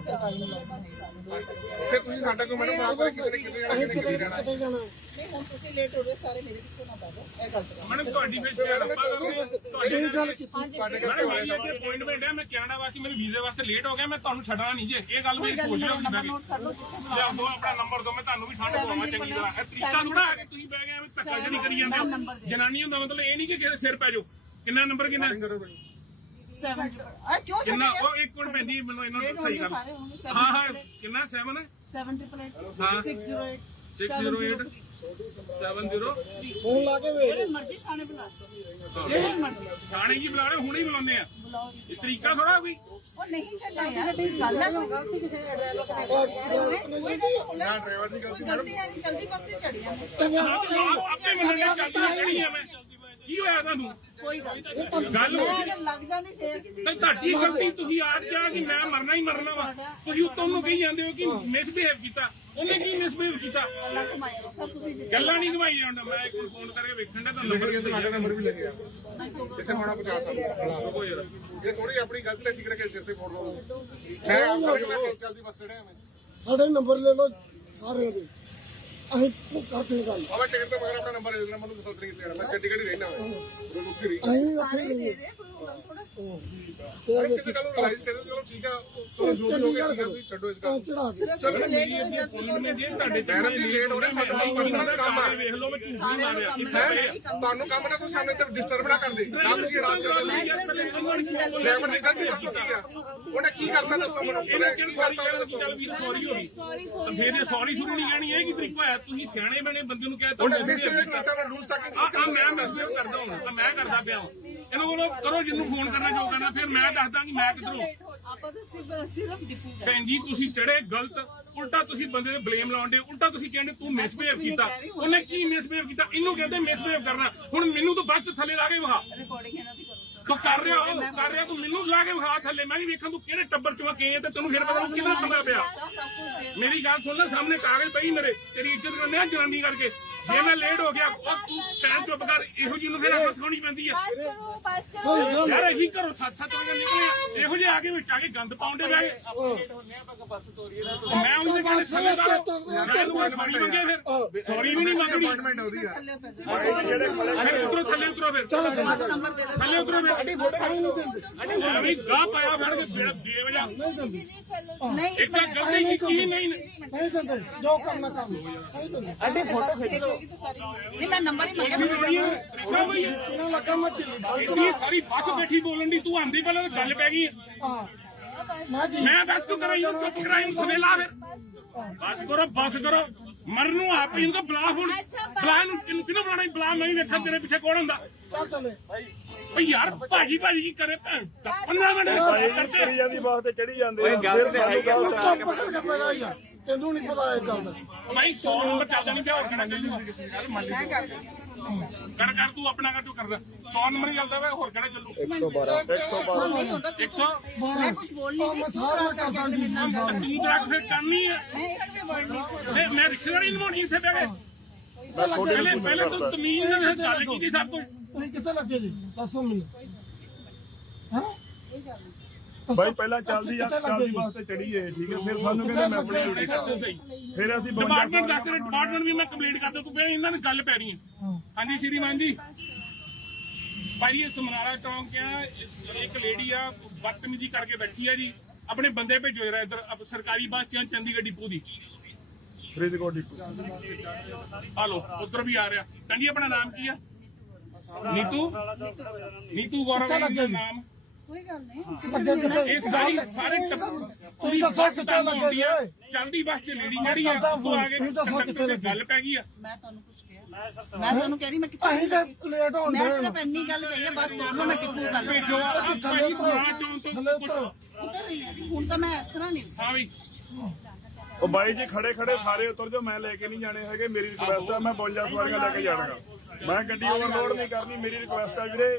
ਸਰਕਾਰੀ ਫਿਰ ਤੁਸੀਂ ਸਾਡਾ ਕੋਈ ਮੈਡਮ ਆਪ ਕਿਸੇ ਨੇ ਕਿਸੇ ਨੇ ਕਿਸੇ ਨੇ ਕਿਤੇ ਜਾਣਾ? ਕਿਤੇ ਜਾਣਾ। ਨਹੀਂ ਹੁਣ ਤੁਸੀਂ ਲੇਟ ਹੋ ਰਹੇ ਸਾਰੇ ਮੇਰੇ ਪਿੱਛੇ ਨਾ ਪੈ ਜਾਓ ਇਹ ਗਲਤ ਗੱਲ ਮੈਡਮ ਤੁਹਾਡੀ ਫਿਰ ਸ਼ੇਅਰ ਆਪਾਂ ਤੁਹਾਡੇ ਇਹ ਗੱਲ ਕੀਤੀ। ਹਾਂਜੀ ਮੈਡਮ ਮੇਰੀ ਇੱਥੇ ਅਪਾਇੰਟਮੈਂਟ ਹੈ ਮੈਂ ਕੈਨੇਡਾ ਵਾਸਤੇ ਮੇਰੇ ਵੀਜ਼ੇ ਵਾਸਤੇ ਲੇਟ ਹੋ ਗਿਆ ਮੈਂ ਤੁਹਾਨੂੰ ਛੱਡਣਾ ਨਹੀਂ ਜੇ। ਇਹ ਗੱਲ ਮੇਰੀ ਸੋਚ ਲਿਓ ਨੰਬਰ ਤੁਸੀਂ ਨੋਟ ਕਰ ਲਓ ਜਿੱਥੇ ਲਿਆ ਦੋ ਆਪਣਾ ਨੰਬਰ ਦੋ ਮੈਂ ਤੁਹਾਨੂੰ ਵੀ ਠੰਡ ਪਵਾਵਾਂ ਚੰਗੀ ਤਰ੍ਹਾਂ। ਇਹ ਤਰੀਕਾ ਥੋੜਾ ਹੈ ਕਿ ਤੁਸੀਂ ਬਹਿ ਗਏ ਐਵੇਂ ਧੱਕਾ ਜਿਹੜੀ ਕਰੀ ਜਾਂਦੇ ਹੋ। ਜਨਾਨੀ ਹੁੰਦਾ ਮਤਲਬ ਇਹ ਨਹੀਂ ਕਿ ਕਿਸੇ ਸਿਰ ਪੈ ਜਾਓ। ਕਿੰਨਾ ਨੰਬਰ ਕਿੰਨਾ? 7 ਆ ਕਿਉਂ ਕਿੰਨਾ ਉਹ ਇੱਕ ਮਿੰਟ ਪੈਂਦੀ ਮੈਨੂੰ ਇਹਨਾਂ ਨੂੰ ਹੋ ਸਹੀ ਕਰ ਹਾਂ ਹਾਂ ਕਿੰਨਾ? 7 ਹੈ। 7888 ਹਾਂ 608 608 70 ਫੋਨ ਲਾ ਕੇ ਵੇਖ। ਜਿਹੜੇ ਮਰਜ਼ੀ ਖਾਣੇ ਬਣਾ ਲਓ। ਜਿਹੜੇ ਮਰਜ਼ੀ। ਥਾਣੇ ਕੀ ਬੁਲਾ ਰਹੇ ਹੁਣੇ ਹੀ ਬੁਲਾਉਂਦੇ ਆ। ਇਹ ਤਰੀਕਾ ਥੋੜਾ ਕੋਈ? ਉਹ ਨਹੀਂ ਛੱਡਣਾ ਯਾਰ। ਗੱਲ ਹੈ ਕੋਈ ਗਲਤੀ ਕਿਸੇ ਦੇ ਡਰਾਈਵਰ ਕੋਈ ਨਾ ਡਰਾਈਵਰ ਦੀ ਗਲਤੀ ਗਲਤੀ ਹੈ ਨਹੀਂ ਜਲਦੀ ਬੱਸ ਤੇ ਚੜੀ ਜਾਂਦੇ। ਆਪ ਆਪੇ ਮੰਨਣਾ ਗਲਤੀ ਆ ਮੈਂ। ਕੀ ਹੋਇਆ ਤੁਹਾਨੂੰ? ਕੋਈ ਗੱਲ ਨਹੀਂ। ਗੱਲ ਅਗਰ ਲੱਗ ਜਾਂਦੀ ਫੇਰ। ਨਹੀਂ ਤੁਹਾਡੀ ਗਲਤੀ ਤੁਸੀਂ ਆਪ ਕਿਹਾ ਕਿ ਮੈਂ ਮਰਨਾ ਹੀ ਮਰਨਾ ਵਾ। ਤੁਸੀਂ ਉੱਤੋਂ ਨੂੰ ਕਹੀ ਜਾਂਦੇ ਹੋ ਕਿ ਮਿਸਬਿਹੇਵ ਕੀਤਾ। ਉਹਨੇ ਕੀ ਮਿਸਬਿਹੇਵ ਕੀਤਾ? ਗੱਲਾਂ ਸਭ ਤੁਸੀਂ ਨਹੀਂ ਘਵਾਈ ਜਾਂਦਾ। ਮੈਂ ਇੱਕ ਫੋਨ ਕਰਕੇ ਵੇਖਣ ਦਾ ਤੁਹਾਨੂੰ ਲਿਖ ਨੰਬਰ ਕੇ ਸਾਡਾ ਨੰਬਰ ਵੀ ਲੱਗਿਆ ਜਿੱਥੇ ਮਾਣਾ ਪਹੁੰਚਾ ਸਕਦਾ ਕੋਈ ਯਾਰ ਇਹ ਥੋੜੀ ਆਪਣੀ ਗਲਤੀ ਠੀਕ ਰੱਖੇ ਸਿਰ ਤੇ ਫੋੜ ਦੋ ਮੈਂ ਚੱਲਦੀ ਬੱਸ ਚੜਿਆ ਮੈਂ। ਸਾਡੇ ਨੰਬਰ ਲੈ ਲਓ ਸਾਰਿਆਂ ਦੇ। ਅਸੀਂ ਉਹ ਕਰਦੇ ਗੱਲ। ਆਵੇ ਟਿਕਟ ਤੋਂ ਮਗਰ ਆਪਣਾ ਨੰਬਰ ਦੇ ਦੇਣਾ ਮੈਨੂੰ ਦੱਸ ਤਰੀਕ ਤੇ ਮੈਂ ਚੰਡੀਗੜ੍ਹ ਹੀ ਰਹਿਣਾ ਉਹ ਰੁਕੀ ਰਹੀ। ਅਸੀਂ ਵੀ ਉੱਥੇ ਸਾਰੇ ਹੀ ਦੇ ਰਹੇ ਰਹੇ ਕੋਈ ਗੱਲ ਥੋੜਾ ਫੇਰ ਕਿਸੇ ਗੱਲ ਨੂੰ ਰਿਲਾਈਜ਼ ਕਰੇ ਚਲੋ ਠੀਕ ਆ ਚਲੋ ਜੋ ਵੀ ਹੋ ਗਿਆ ਠੀਕ ਆ, ਤੁਸੀਂ ਛੱਡੋ ਇਸ ਗੱਲ ਚੜਾ ਕੇ ਸਿਰਫ ਚਲੋ ਲੇਟ ਮੇਰੀ ਹੋ ਅੱਗੇ ਜਸਟ ਫੋਨ ਮੈਂ ਜੇ ਤੁਹਾਡੇ ਤੇ ਮੈਡਮ ਜੀ ਲੇਟ ਹੋ ਰਹੇ ਸਾਡਾ ਵੀ ਪਰਸਨਲ ਕੰਮ ਆ। ਵੇਖ ਲਓ ਮੈਂ ਝੂਠ ਨਹੀਂ ਮਾਰਿਆ। ਕਿੱਥੇ ਹੈ? ਪਏ ਆ ਤੁਹਾਨੂੰ ਕੰਮ ਨਾ ਕੋਈ ਸਾਹਮਣੇ ਤੇ ਡਿਸਟਰਬ ਨਾ ਕਰਦੇ ਨਾ ਤੁਸੀਂ ਰਾਜ ਕਰਦੇ ਡਰਾਈਵਰ ਦੀ ਗਲਤੀ ਦੱਸੋ ਕੀ ਆ? ਉਹਨੇ ਕੀ ਕਰਤਾ ਦੱਸੋ ਮੈਨੂੰ? ਇਹਨੇ ਉਹਨੇ ਕਿਹੜੀ ਕੀ ਸੌਰੀ ਕਰਤਾ ਕਹਿ ਦੱਸੋ? ਚੱਲ ਵੀਰ ਸੌਰੀ ਹੋ ਗਈ। ਤਾਂ ਫਿਰ ਇਹ ਸੌਰੀ ਸ਼ੁਰੂ ਨਹੀਂ ਕਹਿਣੀ ਇਹ ਕੀ ਤਰੀਕਾ ਹੋਇਆ ਤੁਸੀਂ ਸਿਆਣੇ ਬਣੇ ਬੰਦੇ ਨੂੰ ਕਹਿ ਤਾ ਉਹਨੇ ਮਿਸਬੀਹੇਵ ਕੀਤਾ ਨਾ ਲੂਜ਼ ਟਾਕਿੰਗ ਆ ਆ ਮੈਂ ਕਰਦਾ ਹੁਣ ਮੈਂ ਕਰਦਾ ਪਿਆ ਹਾਂ। ਇਹਨੂੰ ਕੋਲੋਂ ਕਰੋ ਜਿੰਨੂੰ ਫੋਨ ਕਰਨਾ ਜੋ ਕਰਨਾ ਫਿਰ ਮੈਂ ਦੱਸਦਾ ਕਿ ਮੈਂ ਕਿੱਧਰੋਂ? ਆਪਾਂ ਤਾਂ ਸਿਰਫ ਸਿਰਫ ਡਿਪੂ ਭੈਣ ਜੀ ਤੁਸੀਂ ਚੜੇ ਗਲਤ ਉਲਟਾ ਤੁਸੀਂ ਬੰਦੇ ਤੇ ਬਲੇਮ ਲਾਉਂਦੇ ਉਲਟਾ ਤੁਸੀਂ ਕਹਿੰਦੇ ਤੂੰ ਮਿਸਬਿਹੇਵ ਕੀਤਾ। ਉਹਨੇ ਕੀ ਮਿਸਬਿਹੇਵ ਕੀਤਾ? ਇਹਨੂੰ ਕਹਿੰਦੇ ਮਿਸਬਿਹੇਵ ਕਰਨਾ। ਹੁਣ ਮੈਨੂੰ ਤਾਂ ਬੱਸ ਥੱਲੇ ਲਾ ਕੇ ਰਿਕਾਰਡਿੰਗ ਇਹਨਾਂ ਦੀ ਸਰ ਤੂੰ ਕਰ ਰਿਹਾ ਉਹ, ਕਰ ਰਿਹਾ ਤੂੰ ਮੈਨੂੰ ਲਾ ਕੇ ਵਿਖਾ ਥੱਲੇ। ਮੈਂ ਵੀ ਵੇਖਾਂ ਤੂੰ ਕਿਹੜੇ ਟੱਬਰ ਚੋਂ ਗਏ ਤੇ ਤੈਨੂੰ ਫਿਰ ਪਤਾ ਲੱਗੂ ਕਿਹਦਾ ਪੰਗਾ ਪਿਆ। ਮੇਰੀ ਗੱਲ ਸੁਣ ਲੈ, ਸਾਹਮਣੇ ਕਾਗਜ਼ ਪਈ ਮੇਰੇ, ਤੇਰੀ ਇੱਜ਼ਤ ਕਰਨੇ ਆ ਜਨਾਨੀ ਕਰਕੇ। ਜੇ ਮੈਂ ਲੇਟ ਹੋ ਗਿਆ ਉਹ ਤੂੰ ਟਾਈਮ ਚੁੱਪ ਕਰ ਇਹੋ ਜਿਹੀ ਨੂੰ ਫਿਰ ਅਕਲ ਸਿਖਾਉਣੀ ਪੈਂਦੀ ਆ। ਪਾਸ ਕਰੋ ਕਰੋ। ਯਾਰ ਇਹੀ ਘਰੋਂ ਸੱਤ ਸੱਤ ਵਜੇ ਨਿਕਲੇ ਆ। ਇਹੋ ਜਿਹੇ ਆ ਕੇ ਵਿੱਚ ਆ ਕੇ ਗੰਦ ਪਾਉਂਦੇ ਗਏ। ਮੈਂ ਉਹਦੇ ਕਹਿੰਦੇ ਥੱਲੇ ਦਾ ਮੈਂ ਤੂੰ ਸੌਰੀ ਮੰਗੇ ਫਿਰ। ਸੌਰੀ ਵੀ ਨਹੀਂ ਮੰਗਣੀ। ਅਪਾਇੰਟਮੈਂਟ ਉਹਦੀ ਆ। ਥੱਲੇ ਉਤਰ ਜਾਓ ਅਰੇ ਉਤਰੋ ਥੱਲੇ ਉਤਰੋ ਫਿਰ। ਬਸ ਨੰਬਰ ਦੇ ਦਿਓ। ਥੱਲੇ ਉਤਰੋ ਫਿਰ ਅਸੀਂ ਨਹੀਂ ਦਿੰਦੇ। ਐਵੇਂ ਗਾਹ ਪਾਇਆ ਫੜ ਕੇ ਬੇੜਾ ਬੇਵਜਾ ਨਹੀਂ ਦਿੰਦੇ। ਨਹੀਂ ਇੱਕ ਕੀਤੀ ਹੀ ਨਹੀਂ। ਨਹੀਂ ਦਿੰਦੇ। ਜੋ ਕਰਨਾ ਕੰਮ। ਨਹੀਂ ਦਿੰਦੇ। ਅੱਡੇ ਫੋਟੋ ਖਿੱਚੋ ਨਹੀਂ ਮੈਂ ਨੰਬਰ ਹੀ ਮੰਗਿਆ ਇਹਨਾਂ ਲੱਗਾ ਮੈਂ ਦਿੱਲੀ ਤੂੰ ਸਾਰੀ ਬੱਸ ਬੈਠੀ ਬੋਲਣ ਦੀ ਤੂੰ ਆਂਦੀ ਪਹਿਲਾਂ ਤਾਂ ਗੱਲ ਪੈ ਗਈ। ਹਾਂ। ਮੈਂ ਠੀਕ। ਮੈਂ ਦੱਸ ਤੂੰ ਕਰਾਈ ਚੁੱਪ ਕਰਾਈ ਖਵੇਲਾ ਫਿਰ। ਬਸ ਕਰੋ ਬਸ ਕਰੋ। ਮਰਨ ਨੂੰ ਆਪ ਇਹਨੂੰ ਤਾਂ ਬਲਾ ਹੁਣ। ਬਲਾ ਨੂੰ ਕਿਨੂੰ ਕਿਨੂੰ ਬੁਲਾਣਾ ਬਲਾ ਮੈਂ ਵੀ ਵੇਖਾਂ ਤੇਰੇ ਪਿੱਛੇ ਕੌਣ ਹੁੰਦਾ। ਚੱਲ ਚੱਲੇ। ਓ ਯਾਰ ਭਾਜੀ ਭਾਜੀ ਕੀ ਕਰੇ ਭੈਣ? 15 ਮਿੰਟ ਕਰਦੇ ਜਾਂਦੀ ਬਾਸ ਤੇ ਚੜੀ ਜਾਂਦੇ ਆ। ਫਿਰ ਸਾਨੂੰ ਗਾਲ ਚੁੱਪ ਕਰਕੇ ਪੈਦਾ ਯਾਰ ਤੈਨੂੰ ਨਹੀਂ ਪਤਾ ਇਹ ਗੱਲ ਦਾ। ਭਾਈ 100 ਨੰਬਰ ਚੱਲਦਾ ਨਹੀਂ ਪਿਆ ਹੋਰ ਕਿਹੜਾ ਚਾਹੀਦਾ? ਮੈਂ ਕਰ ਕਰ ਕਰ ਤੂੰ ਆਪਣਾ ਕਰ ਤੂੰ ਕਰਦਾ 100 ਨੰਬਰ ਹੀ ਚੱਲਦਾ ਵਾ ਹੋਰ ਕਿਹੜਾ ਚੱਲੂ? 112 ਨਹੀਂ ਹੁੰਦਾ 100 ਮੈਂ ਕੁਝ ਬੋਲ ਨਹੀਂ ਮੈਂ ਸਾਰਾ ਕਰ ਦਾਂਗੀ ਤੂੰ ਤਾਂ ਫਿਰ ਕਰਨੀ ਹੈ ਮੈਂ ਰਿਸ਼ਤੇਦਾਰੀ ਨਿਭਾਉਣੀ ਇੱਥੇ ਕੇ। ਪਹਿਲੇ ਪਹਿਲੇ ਤੂੰ ਤਮੀਜ਼ ਨਾਲ ਗੱਲ ਕੀਤੀ ਸਭ ਕੁਝ ਤੁਸੀਂ ਕਿੱਥੇ ਲੱਗੇ ਜੀ? ਦੱਸੋ ਮੈਨੂੰ। ਹਾਂ? ਇਹ ਗੱਲ ਬਾਈ ਪਹਿਲਾਂ ਚੱਲਦੀ ਆ ਚੱਲਦੀ ਬਾਸ ਤੇ ਚੜੀਏ ਠੀਕ ਹੈ ਫਿਰ ਸਾਨੂੰ ਕਹਿੰਦੇ ਮੈਂ ਆਪਣੀ ਕਰਦੇ ਸਹੀ ਫਿਰ ਅਸੀਂ 52 ਡਿਪਾਰਟਮੈਂਟ ਦੱਸ ਰਿਹਾ ਡਿਪਾਰਟਮੈਂਟ ਵੀ ਮੈਂ ਕੰਪਲੀਟ ਕਰ ਦੂੰ ਪਹਿਲਾਂ ਇਹਨਾਂ ਦੀ ਗੱਲ ਪੈ ਰਹੀ ਹੈ। ਹਾਂਜੀ ਸ਼੍ਰੀਮਾਨ ਜੀ। ਭਾਈ ਇਹ ਸਮਨਾਰਾ ਚੌਂਕ ਆ ਇੱਕ ਲੇਡੀ ਆ ਬਦਤਮੀਜ਼ੀ ਕਰਕੇ ਬੈਠੀ ਆ ਜੀ। ਆਪਣੇ ਬੰਦੇ ਭੇਜੋ ਜਰਾ ਇੱਧਰ ਸਰਕਾਰੀ ਬੱਸ ਚ ਆ, ਚੰਡੀਗੜ੍ਹ ਡਿਪੂ ਦੀ। ਫਰੀਦਕੋਟ ਦੀ ਹਲੋ ਉਧਰ ਵੀ ਆ ਰਿਹਾ। ਕੰਡੀ ਆਪਣਾ ਨਾਮ ਕੀ ਆ? ਨੀਤੂ? ਨੀਤੂ ਗੌਰਵ ਜੀ ਦਾ ਜੀ? ਨਾਮ। ਕੋਈ ਗੱਲ ਨਹੀਂ। ਲੱਗੇ ਕਿੱਥੇ ਇਹ ਸਾਰੀ ਸਾਰੇ ਟੱਬਰ ਤੁਸੀਂ ਦੱਸੋ ਬੱਸ ਕਿੱਥੇ ਤੰਗ ਲੱਗੇ ਹੁੰਦੀ ਆ, ਜੀ? ਚੱਲਦੀ ਬੱਸ ਚ ਲੇਡੀ ਜਿਹੜੀ ਆ ਦੱਸਦਾ ਉਹ ਆ ਕੇ ਤੁਸੀਂ ਦੱਸੋ ਕਿੱਥੇ ਲੱਗੇ? ਗੱਲ ਪੈ ਗਈ ਆ। ਮੈਂ ਤੁਹਾਨੂੰ ਕੁਝ ਕਿਹਾ। ਮੈਂ ਤੁਹਾਨੂੰ ਕਹਿ ਰਹੀ ਮੈਂ ਕਿੱਥੇ ਅਸੀਂ ਤਾਂ ਲੇਟ ਹੋਣ ਮੈਂ ਦੇ ਸਿਰਫ ਇੰਨੀ ਗੱਲ ਕਹੀ ਹੈ ਬਸ ਦੋਨੋਂ ਮੈਂ ਟਿੱਪੂ ਗੱਲ ਭੇਜੋ ਆ ਭਾਈ ਸਮਨਾਰਾ ਚੌਂਕ ਤੋਂ ਥੱਲੇ ਪੁੱਛੋ ਉਤਰੋ। ਉਤਰ ਰਹੀ ਹੈ ਜੀ ਹੁਣ ਤਾਂ ਮੈਂ ਇਸ ਤਰ੍ਹਾਂ ਨਹੀਂ ਹਾਂ ਵੀ। ਉਹ ਬਾਈ ਜੀ ਖੜੇ ਖੜੇ ਸਾਰੇ ਉਤਰ ਜਾਓ ਮੈਂ ਲੈ ਕੇ ਨਹੀਂ ਜਾਣੇ ਹੈਗੇ। ਮੇਰੀ ਰਿਕੁਐਸਟ ਆ ਮੈਂ 52 ਸਵਾਰੀਆਂ ਲੈ ਕੇ ਜਾਣਾਗਾ। ਮੈਂ ਗੱਡੀ ਓਵਰਲੋਡ ਨਹੀਂ ਕਰਨੀ ਮੇਰੀ ਰਿਕੁਐਸਟ ਆ ਵੀਰੇ।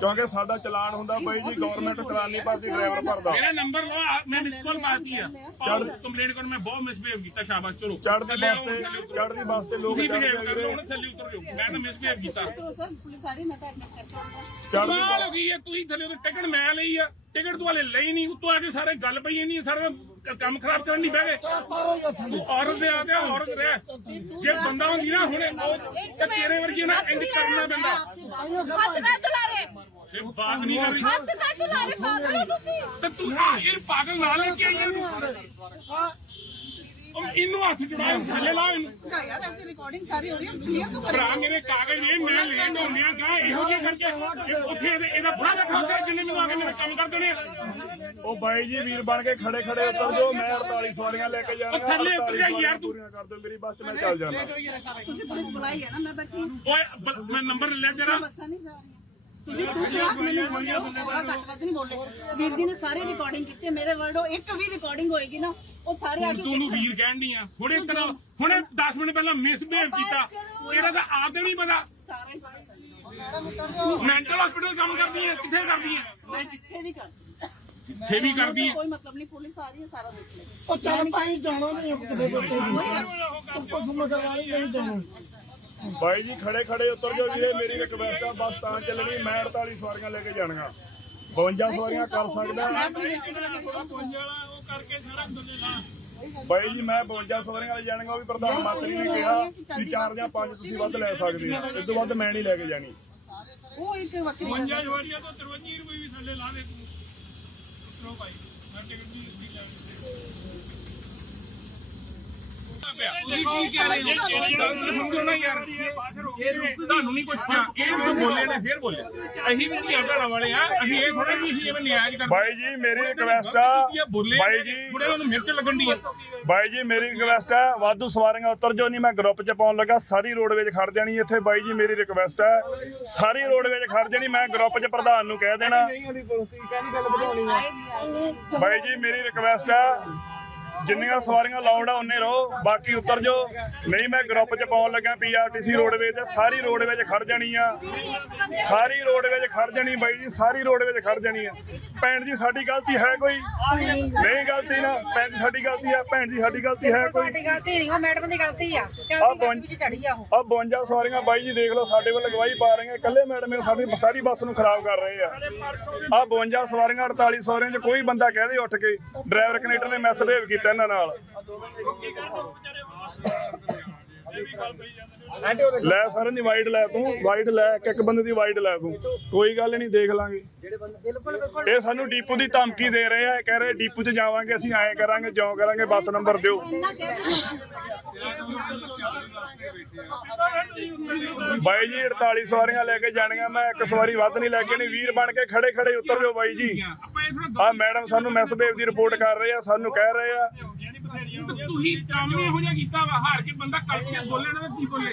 ਕਿਉਂਕਿ ਸਾਡਾ ਚਲਾਨ ਹੁੰਦਾ ਬਾਈ ਜੀ ਗਵਰਨਮੈਂਟ ਚਲਾਨ ਨਹੀਂ ਭਰਦੀ ਡਰਾਈਵਰ ਭਰਦਾ। ਮੇਰਾ ਨੰਬਰ ਲਓ ਆ, ਮੈਂ ਮਿਸ ਕਾਲ ਪਾਤੀ ਆ। ਕੰਪਲੇਂਟ ਕਰੋ ਮੈਂ ਬਹੁਤ ਮਿਸਬਿਹੇਵ ਕੀਤਾ ਸ਼ਾਬਾਸ਼ ਚਲੋ। ਚੜ੍ਹਦੀ ਥੱਲੇ ਆਓ, ਬੱਸ ਤੇ ਥੱਲੇ ਉਤਰੋ। ਚੜ੍ਹਦੀ ਬੱਸ ਤੇ ਲੋਕ ਤੁਸੀਂ ਬਿਹੇਵ ਕਰ ਵੀਰੇ ਹੁਣ ਥੱਲੇ ਉਤਰ ਜਾਓ। ਮੈਂ ਤਾਂ ਮਿਸਬਿਹੇਵ ਕੀਤਾ। ਕਰੋ ਸਰ ਪੁਲਿਸ ਆ ਰਹੀ ਮੈਂ ਤਾਂ ਐਡਮਿਟ ਕਰਕੇ ਆਉਂਗਾ ਚੜ੍ਹਦੀ ਕਮਾਲ ਹੋ ਗਈ ਹੈ ਤੁਸੀਂ ਥੱਲੇ ਉਹ ਟਿਕਟ ਮੈਂ ਲਈ ਆ। ਟਿਕਟ ਤੂੰ ਹਲੇ ਲਈ ਨਹੀਂ ਉੱਤੋਂ ਆ ਕੇ ਸਾਰੇ ਗੱਲ ਪਈ ਨਹੀਂ ਸਾਰਾ ਕੰਮ ਖਰਾਬ ਕਰਨ ਨਹੀਂ ਬਹਿ ਗਏ। ਤੂੰ ਔਰਤ ਦੇ ਆ ਗਿਆ ਔਰਤ ਰਹਿ। ਜੇ ਬੰਦਾ ਹੁੰਦੀ ਨਾ ਹੁਣੇ ਉਹ ਤੇ ਤੇਰੇ ਵਰਗੀ ਨਾ ਇੰਜ ਕਰਨਾ ਪੈਂਦਾ। ਹੱਥ ਕਰ ਦੁਲਾਰੇ ਇਹ ਬਾਤ ਨਹੀਂ ਕਰ ਰਹੀ ਹੱਥ ਕਰ ਦੁਲਾਰੇ ਪਾਗਲ ਹੋ ਤੁਸੀਂ। ਤੇ ਤੂੰ ਇਹ ਪਾਗਲ ਨਾਲ ਲੈ ਕੇ ਆਈ ਇਹਨੂੰ ਇਹਨੂੰ ਹੱਥ ਜੁੜਾਇਆ ਥੱਲੇ ਲਾ ਇਹਨੂੰ। ਯਾਰ ਐਸੀ ਰਿਕਾਰਡਿੰਗ ਸਾਰੀ ਹੋ ਰਹੀ ਹੈ ਕਲੀਅਰ ਤਾਂ ਭਰਾ ਮੇਰੇ ਕਾਗਜ਼ ਨੇ ਮੈਂ ਲੈਣ ਹੁੰਦਿਆਂ ਗਾ ਇਹੋ ਜਿਹੇ ਕਰਕੇ ਇਹ ਉੱਥੇ ਇਹਦੇ- ਇਹਦਾ ਬੁਰਾ ਰੱਖਾ ਹੁੰਦਾ ਜਿੰਨੇ ਮੈਨੂੰ ਆ ਕੇ ਮੇਰੇ ਕੰਮ ਕਰ ਦੇਣੇ ਆ। ਉਹ ਬਾਈ ਜੀ ਵੀਰ ਬਣ ਕੇ ਖੜੇ ਖੜੇ ਉਤਰ ਜਾਓ ਮੈਂ 48 ਸਵਾਰੀਆਂ ਲੈ ਕੇ ਜਾਣਾ ਉਹ ਥੱਲੇ ਉਤਰ ਜਾ ਯਾਰ ਤੂੰ। ਪੂਰੀਆਂ ਕਰ ਦਿਓ ਮੇਰੀ ਬੱਸ 'ਚ ਮੈਂ ਚੱਲ ਜਾਣਾ ਤੁਸੀਂ ਪੁਲਿਸ ਬੁਲਾਈ ਹੈ ਨਾ ਮੈਂ ਬੈਠੀ ਹਾਂ। ਓਏ ਬ- ਮੈਂ ਨੰਬਰ ਲੈ ਤੇਰਾ ਬੱਸਾਂ ਨਹੀਂ ਜਾ ਰਹੀਆਂ ਤੁਸੀਂ ਖੁਦ ਰਾਤ ਮੈਨੂੰ ਬੋਲਿਆ ਘੱਟ ਵੱਧ ਨਹੀਂ ਬੋਲੇ ਵੀਰ ਜੀ ਨੇ ਸਾਰੀ ਰਿਕਾਰਡਿੰਗ ਕੀਤੀ ਹੈ, ਮੇਰੇ ਵਰਡੋ ਇੱਕ ਵੀ ਰਿਕਾਰਡਿੰਗ ਹੋਏਗੀ ਨਾ ਉਹ ਸਾਰੇ ਆ ਹੁਣ ਕੇ ਤੂੰ ਨੂੰ ਵੀਰ ਕਹਿਣ ਦੀ ਆ। ਹੁਣੇ ਤੇਰਾ ਹੁਣੇ 10 ਮਿੰਟ ਪਹਿਲਾਂ ਮਿਸਬਿਹੇਵ ਕੀਤਾ। ਇਹਦਾ ਤਾਂ ਆਪ ਤੇ ਨਹੀਂ ਪਤਾ। ਸਾਰਾ ਹੀ ਪਤਾ ਚੱਲੇਗਾ। ਮੈਂਟਲ ਹਸਪੀਟਲ ਕੰਮ ਕਰਦੀ ਹੈ ਕਿੱਥੇ ਕਰਦੀ ਹੈ ਮੈਂ ਜਿੱਥੇ ਵੀ ਕਰਦੀ ਇੱਥੇ ਵੀ ਕਰਦੀ ਹੈ ਕੋਈ ਮਤਲਬ ਨਹੀਂ ਪੁਲਿਸ ਆ ਰਹੀ ਹੈ ਸਾਰਾ ਦੇਖ ਲੈ ਉਹ ਚੱਲ ਪਾਈ ਜਾਣਾ ਨਹੀਂ ਕਿਤੇ ਕਿਤੇ ਵੀ ਤੂੰ ਕੁਝ ਮਗਰ ਵਾਲੀ ਨਹੀਂ ਜਾਣਾ। ਬਾਈ ਜੀ ਖੜੇ ਖੜੇ ਉਤਰ ਜਾਓ ਵੀਰੇ ਮੇਰੀ ਰਿਕਵੈਸਟ ਆ ਬੱਸ ਤਾਂ ਚੱਲਣੀ ਮੈਂ 48 ਸਵਾਰੀਆਂ ਲੈ ਕੇ ਜਾਣੀਆਂ। 52 ਸਵਾਰੀਆਂ ਕਰ ਸਕਦਾ। ਮੈਂ ਆਪਣੀ ਥੋੜਾ ਬਾਈ ਜੀ ਮੈਂ 52 ਸਵਾਰੀਆਂ ਲੈ ਜਾਣੀਆਂ ਉਹ ਵੀ ਪ੍ਰਧਾਨ ਮੰਤਰੀ ਨੇ ਕਿਹਾ ਕਿ ਚਾਰ ਜਾਂ ਪੰਜ ਤੁਸੀਂ ਵੱਧ ਲੈ ਸਕਦੇ ਆ ਇਸ ਤੋਂ ਵੱਧ ਮੈਂ ਨਹੀਂ ਲੈ ਕੇ ਜਾਣੀ। ਉਹ ਇੱਕ ਵੱਖਰੀ ਗੱਲ ਹੈ। ਜਵਾਰੀਆ ਤੋਂ 53 ਰੁਪਏ ਵੀ ਥੱਲੇ ਲਾ ਦੇ ਤੂੰ। ਉਤਰੋ ਭਾਈ ਮੈਂ ਟਿਕਟ ਵੀ ਵੀ ਲੈ ਤੁਸੀਂ ਕੀ ਕਹਿ ਰਹੇ ਹੋ? ਸਮਝੋ ਨਾ ਯਾਰ। ਤੁਹਾਨੂੰ ਨਹੀਂ ਕੁਝ ਪਿਆ ਇਹ ਜੋ ਬੋਲੇ ਨੇ ਫੇਰ ਬੋਲੇ ਅਸੀਂ ਵੀ ਨਹੀਂ ਭੈਣਾਂ ਵਾਲੇ ਆ। ਅਸੀਂ ਇਹ ਥੋੜਾ ਵੀ ਅਸੀਂ ਐਵੇਂ ਨਿਆਜ ਕਰਦੇ। ਬਾਈ ਜੀ ਮੇਰੀ ਰਿਕਵੈਸਟ ਆ। ਬਾਈ ਜੀ। ਬੁੜੇ ਉਹਨੂੰ ਮਿਰਚ ਲੱਗਣ ਦੀ ਆ। ਬਾਈ ਜੀ ਮੇਰੀ ਰਿਕਵੈਸਟ ਹੈ ਵਾਧੂ ਸਵਾਰੀਆਂ ਉਤਰ ਜਾਓ ਨਹੀਂ ਮੈਂ ਗਰੁੱਪ 'ਚ ਪਾਉਣ ਲੱਗਾ। ਸਾਰੀ ਰੋਡ ਵਿੱਚ ਖੜ ਜਾਣੀ ਇੱਥੇ। ਬਾਈ ਜੀ ਮੇਰੀ ਰਿਕਵੈਸਟ ਹੈ ਸਾਰੀ ਰੋਡ ਵਿੱਚ ਖੜ ਜਾਣੀ। ਮੈਂ ਗਰੁੱਪ 'ਚ ਪ੍ਰਧਾਨ ਨੂੰ ਕਹਿ ਦੇਣਾ। ਬਾਈ ਜੀ ਮੇਰੀ ਰਿਕਵੈਸਟ ਹੈ ਜਿੰਨੀਆਂ ਸਵਾਰੀਆਂ ਲਾਉਂਦਾ ਉਹਨੇ ਰਹੋ। ਬਾਕੀ ਉਤਰ ਜਾਓ। ਨਹੀਂ, ਮੈਂ ਗਰੁੱਪ 'ਚ ਪਾਉਣ ਲੱਗਾ ਪੀਆਰਟੀਸੀ ਰੋਡਵੇਜ ਤੇ। ਸਾਰੀ ਰੋਡ ਵਿੱਚ ਖੜ ਜਾਣੀ ਆ। ਸਾਰੀ ਰੋਡ ਵਿੱਚ ਖੜ ਜਾਣੀ ਬਾਈ ਜੀ, ਸਾਰੀ ਰੋਡ ਵਿੱਚ ਖੜ ਜਾਣੀ ਆ। ਭੈਣ ਜੀ ਸਾਡੀ ਗਲਤੀ ਹੈ ਕੋਈ? ਨਹੀਂ ਗਲਤੀ ਨਾ ਭੈਣ ਜੀ ਸਾਡੀ ਗਲਤੀ ਆ ਭੈਣ ਜੀ ਸਾਡੀ ਗਲਤੀ ਹੈ ਕੋਈ? ਤੁਹਾਡੀ ਗਲਤੀ ਨਹੀਂ ਉਹ ਮੈਡਮ ਦੀ ਗਲਤੀ ਆ। ਬਣ- ਬੱਸ ਵਿੱਚ ਚੜੀ ਆ ਉਹ। ਆ 52 ਸਵਾਰੀਆਂ ਬਾਈ ਜੀ ਦੇਖ ਲਓ ਸਾਡੇ ਵੱਲ ਗਵਾਹੀ ਪਾ ਰਹੀਆਂ ਇਕੱਲੇ ਮੈਡਮ ਇਹ ਸਾਡੀ ਸਾਰੀ ਬੱਸ ਨੂੰ ਖਰਾਬ ਕਰ ਰਹੇ ਆ। ਆ 52 ਸਵਾਰੀਆਂ 48 ਸਵਾਰੀਆਂ 'ਚ ਕੋਈ ਬੰਦਾ ਕਹਦੇ ਉੱਠ ਕੇ ਡਰਾਈਵਰ ਕਨੈਕਟਰ ਨੇ ਮੈਸੇਜ ਕੀਤਾ ਇਹਨਾਂ ਨਾਲ। ਲੈ ਸਰ ਦੀ ਵਾਈਡ ਲੈ ਤੂੰ ਵਾਈਡ ਲੈ, ਇੱਕ ਇੱਕ ਬੰਦੇ ਦੀ ਵਾਈਡ ਲੈ ਤੂੰ। ਕੋਈ ਗੱਲ ਨਹੀਂ, ਦੇਖ ਲਾਂਗੇ। ਬਿਲਕੁਲ ਬਿਲਕੁਲ ਇਹ ਸਾਨੂੰ ਡੀਪੂ ਦੀ ਧਮਕੀ ਦੇ ਰਹੇ ਆ ਕਹਿ ਰਹੇ ਡੀਪੂ 'ਚ ਜਾਵਾਂਗੇ, ਅਸੀਂ ਐਂ ਕਰਾਂਗੇ, ਜਿਉਂ ਕਰਾਂਗੇ, ਬੱਸ ਨੰਬਰ ਦਿਓ। ਬਾਈ ਜੀ 48 ਸਵਾਰੀਆਂ ਲੈ ਕੇ ਜਾਣੀਆਂ, ਮੈਂ ਇੱਕ ਸਵਾਰੀ ਵੱਧ ਨਹੀਂ ਲੈ ਕੇ ਨਹੀਂ ਵੀਰ ਬਣ ਕੇ ਖੜੇ ਖੜੇ ਉਤਰ ਜਾਓ ਬਾਈ ਜੀ। ਆਪਾਂ ਆ ਮੈਡਮ ਸਾਨੂੰ ਮੈਸਬੇਵ ਦੀ ਰਿਪੋਰਟ ਕਰ ਰਹੇ ਆ, ਸਾਨੂੰ ਕਹਿ ਰਹੇ ਆ ਤੁਸੀਂ ਕੰਮ ਇਹੋ ਜਿਹਾ ਕੀਤਾ ਵਾ, ਹਾਰ ਕੇ ਬੰਦਾ ਕਲਪੀਆ ਬੋਲੇ ਨਾ ਤਾਂ ਕੀ ਬੋਲੇ